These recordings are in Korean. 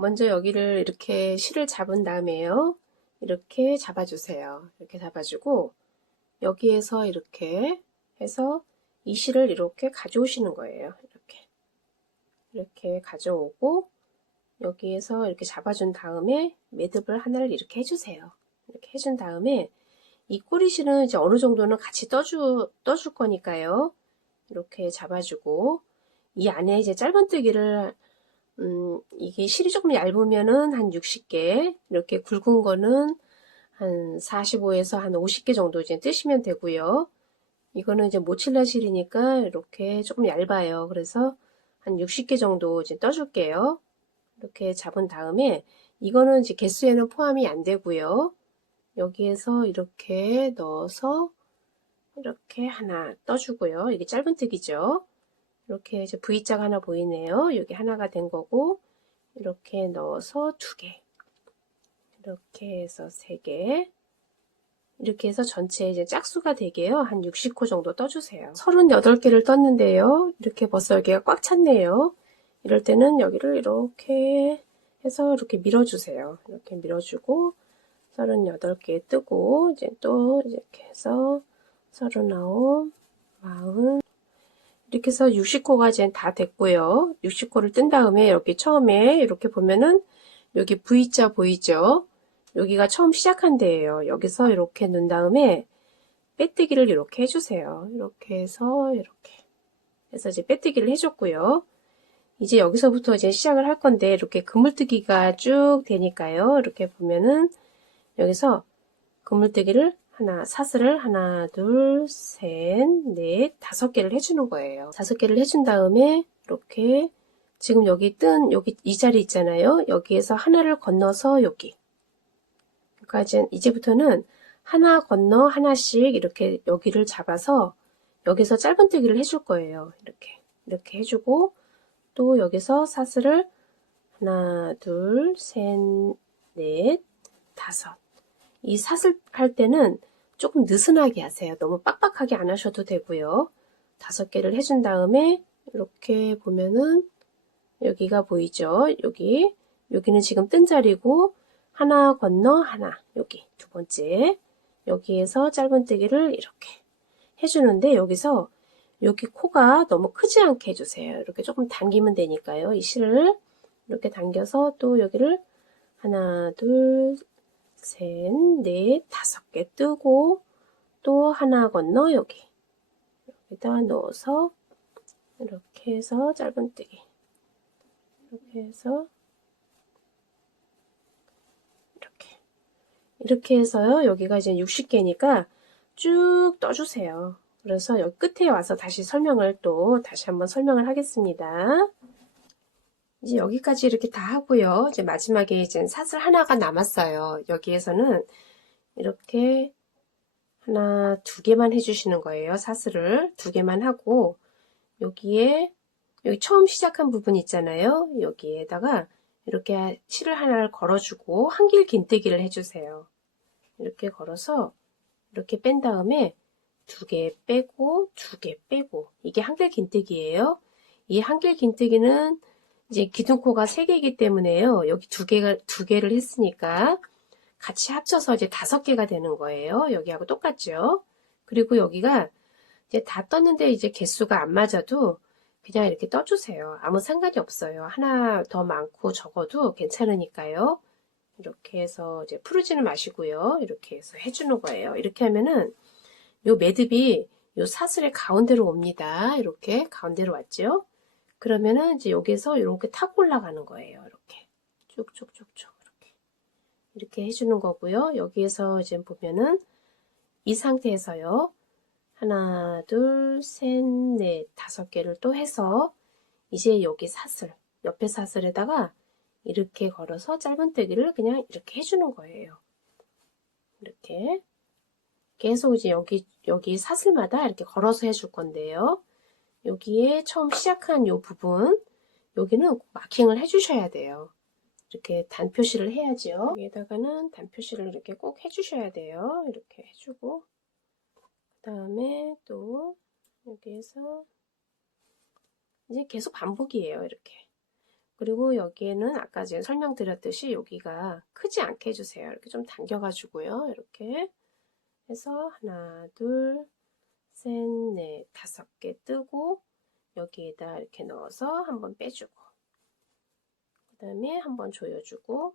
먼저 여기를 이렇게 실을 잡은 다음에요. 이렇게 잡아주세요. 이렇게 잡아주고 여기에서 이렇게 해서 이 실을 이렇게 가져오시는 거예요. 이렇게 가져오고 여기에서 이렇게 잡아준 다음에 매듭을 하나를 이렇게 해주세요. 이렇게 해준 다음에 이 꼬리실은 이제 어느 정도는 같이 떠줄 거니까요. 이렇게 잡아주고 이 안에 이제 짧은뜨기를 이게 실이 조금 얇으면은 한 60개, 이렇게 굵은 거는 한 45에서 한 50개 정도 이제 뜨시면 되고요. 이거는 이제 모칠라 실이니까 이렇게 조금 얇아요. 그래서 한 60개 정도 이제 떠줄게요. 이렇게 잡은 다음에 이거는 이제 개수에는 포함이 안 되고요. 여기에서 이렇게 넣어서 이렇게 하나 떠주고요. 이게 짧은뜨기죠. 이렇게 이제 V자가 하나 보이네요. 여기 하나가 된 거고 이렇게 넣어서 2개, 이렇게 해서 3개, 이렇게 해서 전체 이제 짝수가 되게요. 한 60호 정도 떠주세요. 38개를 떴는데요. 이렇게 벌써 여기가 꽉 찼네요. 이럴 때는 여기를 이렇게 해서 이렇게 밀어주세요. 이렇게 밀어주고 38개 뜨고 이제 또 이렇게 해서 39, 40 이렇게 해서 60호가 이제 다 됐고요. 60호를 뜬 다음에 여기 처음에 이렇게 보면은 여기 V자 보이죠? 여기가 처음 시작한 데예요. 여기서 이렇게 넣은 다음에 빼뜨기를 이렇게 해주세요. 이렇게 해서 이렇게 해서 이제 빼뜨기를 해줬고요. 이제 여기서부터 이제 시작을 할 건데 이렇게 그물뜨기가 쭉 되니까요. 이렇게 보면은 여기서 그물뜨기를 사슬을 하나, 둘, 셋, 넷, 5개를 해주는 거예요. 5개를 해준 다음에 이렇게 지금 여기 뜬 여기 이 자리 있잖아요. 여기에서 하나를 건너서 여기. 그러니까 이제부터는 하나 건너 하나씩 이렇게 여기를 잡아서 여기서 짧은뜨기를 해줄 거예요. 이렇게 해주고 또 여기서 사슬을 하나, 둘, 셋, 넷, 5. 이 사슬 할 때는 조금 느슨하게 하세요. 너무 빡빡하게 안 하셔도 되고요. 5개를 해준 다음에 이렇게 보면은 여기가 보이죠? 여기는 지금 뜬 자리고 하나 건너 하나, 여기 두 번째 여기에서 짧은뜨기를 이렇게 해주는데 여기서 여기 코가 너무 크지 않게 해주세요. 이렇게 조금 당기면 되니까요. 이 실을 이렇게 당겨서 또 여기를 하나, 둘, 셋, 넷, 5개 뜨고 또 하나 건너 여기다 넣어서 이렇게 해서 짧은뜨기 이렇게 해서 이렇게 해서요. 여기가 이제 60개니까 쭉 떠주세요. 그래서 여기 끝에 와서 다시 다시 한번 설명을 하겠습니다. 이제 여기까지 이렇게 다 하고요. 이제 마지막에 이제 사슬 하나가 남았어요. 여기에서는 이렇게 하나, 2개만 해주시는 거예요. 사슬을 2개만 하고 여기 처음 시작한 부분 있잖아요. 여기에다가 이렇게 실을 하나를 걸어주고 한길 긴뜨기를 해주세요. 이렇게 걸어서 이렇게 뺀 다음에 2개 빼고 2개 빼고 이게 한길 긴뜨기예요. 이 한길 긴뜨기는 이제 기둥코가 3개이기 때문에요. 여기 2개를 했으니까 같이 합쳐서 이제 5개가 되는 거예요. 여기하고 똑같죠. 그리고 여기가 이제 다 떴는데 이제 개수가 안 맞아도 그냥 이렇게 떠주세요. 아무 상관이 없어요. 하나 더 많고 적어도 괜찮으니까요. 이렇게 해서 이제 풀지는 마시고요. 이렇게 해서 해주는 거예요. 이렇게 하면은 요 매듭이 요 사슬의 가운데로 옵니다. 이렇게 가운데로 왔죠. 그러면은 이제 여기서 이렇게 타고 올라가는 거예요. 이렇게 쭉쭉쭉쭉 이렇게 해주는 거고요. 여기에서 이제 보면은 이 상태에서요. 하나, 둘, 셋, 넷, 5개를 또 해서 이제 여기 옆에 사슬에다가 이렇게 걸어서 짧은뜨기를 그냥 이렇게 해주는 거예요. 이렇게 계속 이제 여기 사슬마다 이렇게 걸어서 해줄 건데요. 여기에 처음 시작한 이 부분, 여기는 마킹을 해주셔야 돼요. 이렇게 단표시를 해야죠. 여기에다가는 단표시를 이렇게 꼭 해주셔야 돼요. 이렇게 해주고 그 다음에 또 여기에서 이제 계속 반복이에요. 이렇게 그리고 여기에는 아까 제가 설명드렸듯이 여기가 크지 않게 해주세요. 이렇게 좀 당겨가지고요. 이렇게 해서 하나, 둘, 셋, 넷, 5개 뜨고 여기에다 이렇게 넣어서 한번 빼주고 그 다음에 한번 조여주고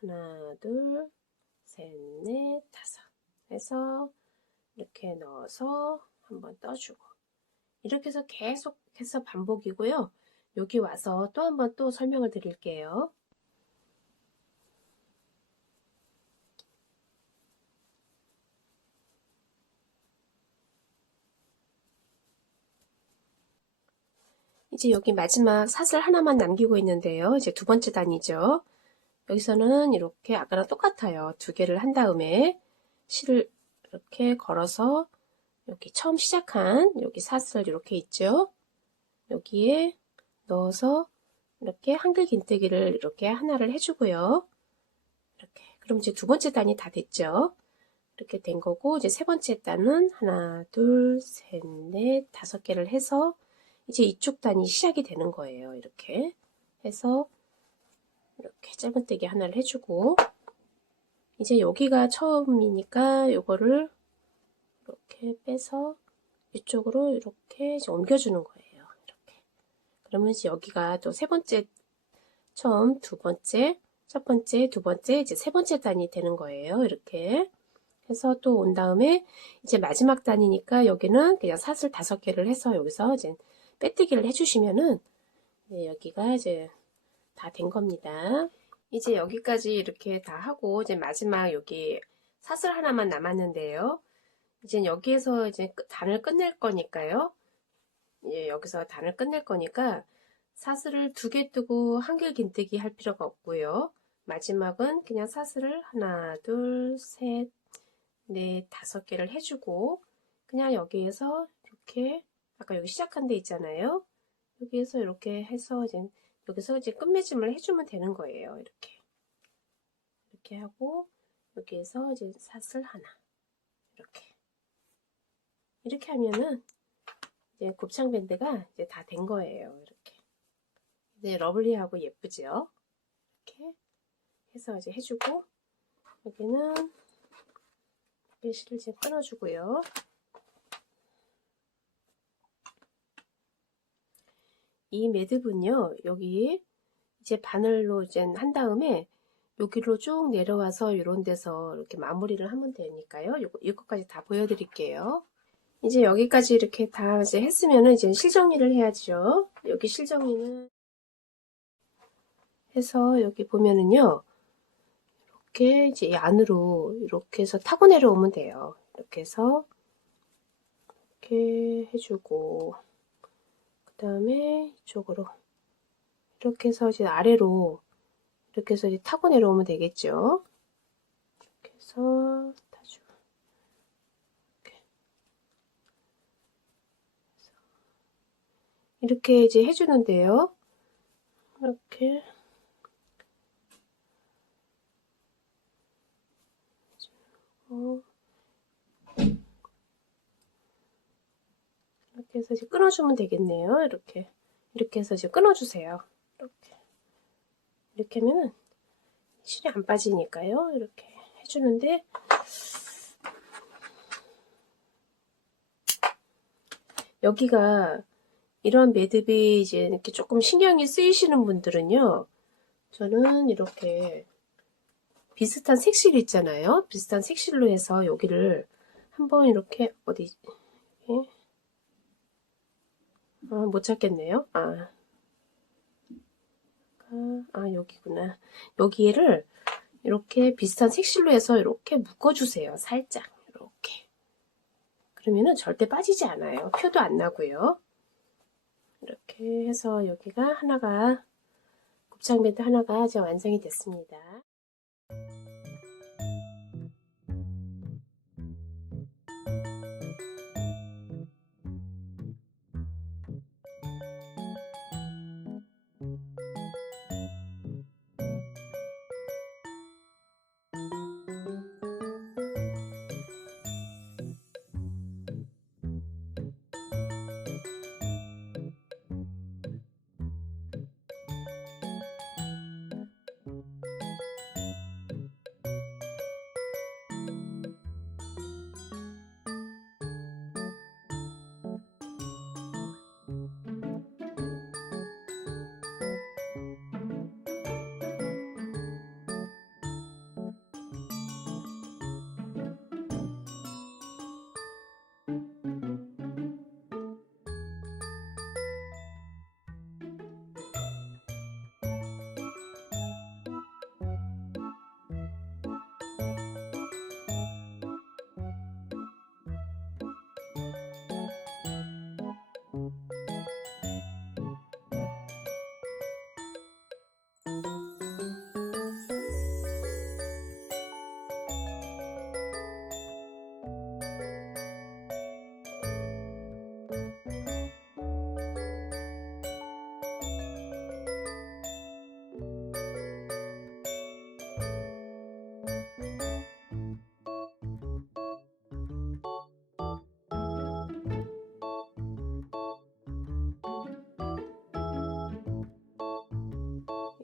하나, 둘, 셋, 넷, 5 해서 이렇게 넣어서 한번 떠주고 이렇게 해서 계속해서 반복이고요. 여기 와서 또 한번 또 설명을 드릴게요. 이제 여기 마지막 사슬 하나만 남기고 있는데요. 이제 두 번째 단이죠. 여기서는 이렇게 아까랑 똑같아요. 2개를 한 다음에 실을 이렇게 걸어서 여기 처음 시작한 여기 사슬 이렇게 있죠. 여기에 넣어서 이렇게 한글 긴뜨기를 이렇게 하나를 해주고요. 이렇게 그럼 이제 두 번째 단이 다 됐죠. 이렇게 된 거고 이제 세 번째 단은 하나, 둘, 셋, 넷, 5개를 해서 이제 이쪽 단이 시작이 되는 거예요. 이렇게 해서 이렇게 짧은뜨기 하나를 해주고 이제 여기가 처음이니까 요거를 이렇게 빼서 이쪽으로 이렇게 이제 옮겨주는 거예요. 이렇게. 그러면 이제 여기가 또 세 번째, 처음, 두 번째, 첫 번째, 두 번째, 이제 세 번째 단이 되는 거예요. 이렇게 해서 또 온 다음에 이제 마지막 단이니까 여기는 그냥 사슬 5개를 해서 여기서 이제 빼뜨기를 해주시면은 여기가 이제 다 된 겁니다. 이제 여기까지 이렇게 다 하고 이제 마지막 여기 사슬 하나만 남았는데요. 이제 여기에서 이제 단을 끝낼 거니까요. 예, 여기서 단을 끝낼 거니까 사슬을 2개 뜨고 한길 긴뜨기 할 필요가 없고요. 마지막은 그냥 사슬을 하나, 둘, 셋, 넷, 5개를 해주고 그냥 여기에서 이렇게 아까 여기 시작한 데 있잖아요. 여기에서 이렇게 해서 이제 여기서 이제 끝맺음을 해주면 되는 거예요. 이렇게 하고 여기에서 이제 사슬 하나 이렇게 하면은 이제 곱창 밴드가 이제 다 된 거예요. 이렇게 이제 러블리하고 예쁘죠? 이렇게 해서 이제 해주고 여기는 실을 이제 끊어주고요. 이 매듭은요 여기 이제 바늘로 이제 한 다음에 여기로 쭉 내려와서 이런 데서 이렇게 마무리를 하면 되니까요. 이거까지 다 보여드릴게요. 이제 여기까지 이렇게 다 이제 했으면은 이제 실정리를 해야죠. 여기 실정리는 해서 여기 보면은요. 이렇게 이제 이 안으로 이렇게 해서 타고 내려오면 돼요. 이렇게 해서 이렇게 해주고 그 다음에 이쪽으로 이렇게 해서 이제 아래로 이렇게 해서 이제 타고 내려오면 되겠죠. 이렇게 해서 타주고 이렇게 이제 해주는데요. 이렇게 이렇게 해서 이제 끊어주면 되겠네요. 이렇게 해서 이제 끊어주세요. 이렇게 하면은 실이 안 빠지니까요. 이렇게 해주는데 여기가 이런 매듭이 이제 이렇게 조금 신경이 쓰이시는 분들은요. 저는 이렇게 비슷한 색실 있잖아요. 비슷한 색실로 해서 여기를 한번 이렇게 어디 못 찾겠네요. 여기구나. 여기를 이렇게 비슷한 색실로 해서 이렇게 묶어주세요. 살짝 이렇게. 그러면은 절대 빠지지 않아요. 표도 안 나고요. 이렇게 해서 여기가 하나가 곱창 밴드 하나가 이제 완성이 됐습니다.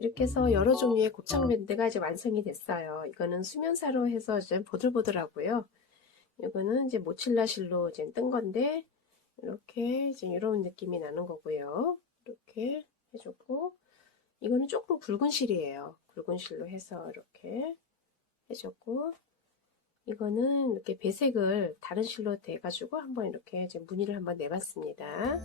이렇게 해서 여러 종류의 곱창 밴드가 이제 완성이 됐어요. 이거는 수면사로 해서 이제 보들보들하고요. 이거는 이제 모칠라 실로 이제 뜬 건데, 이렇게 이제 이런 느낌이 나는 거고요. 이렇게 해주고, 이거는 조금 굵은 실이에요. 굵은 실로 해서 이렇게 해줬고, 이거는 이렇게 배색을 다른 실로 돼가지고 한번 이렇게 이제 무늬를 한번 내봤습니다.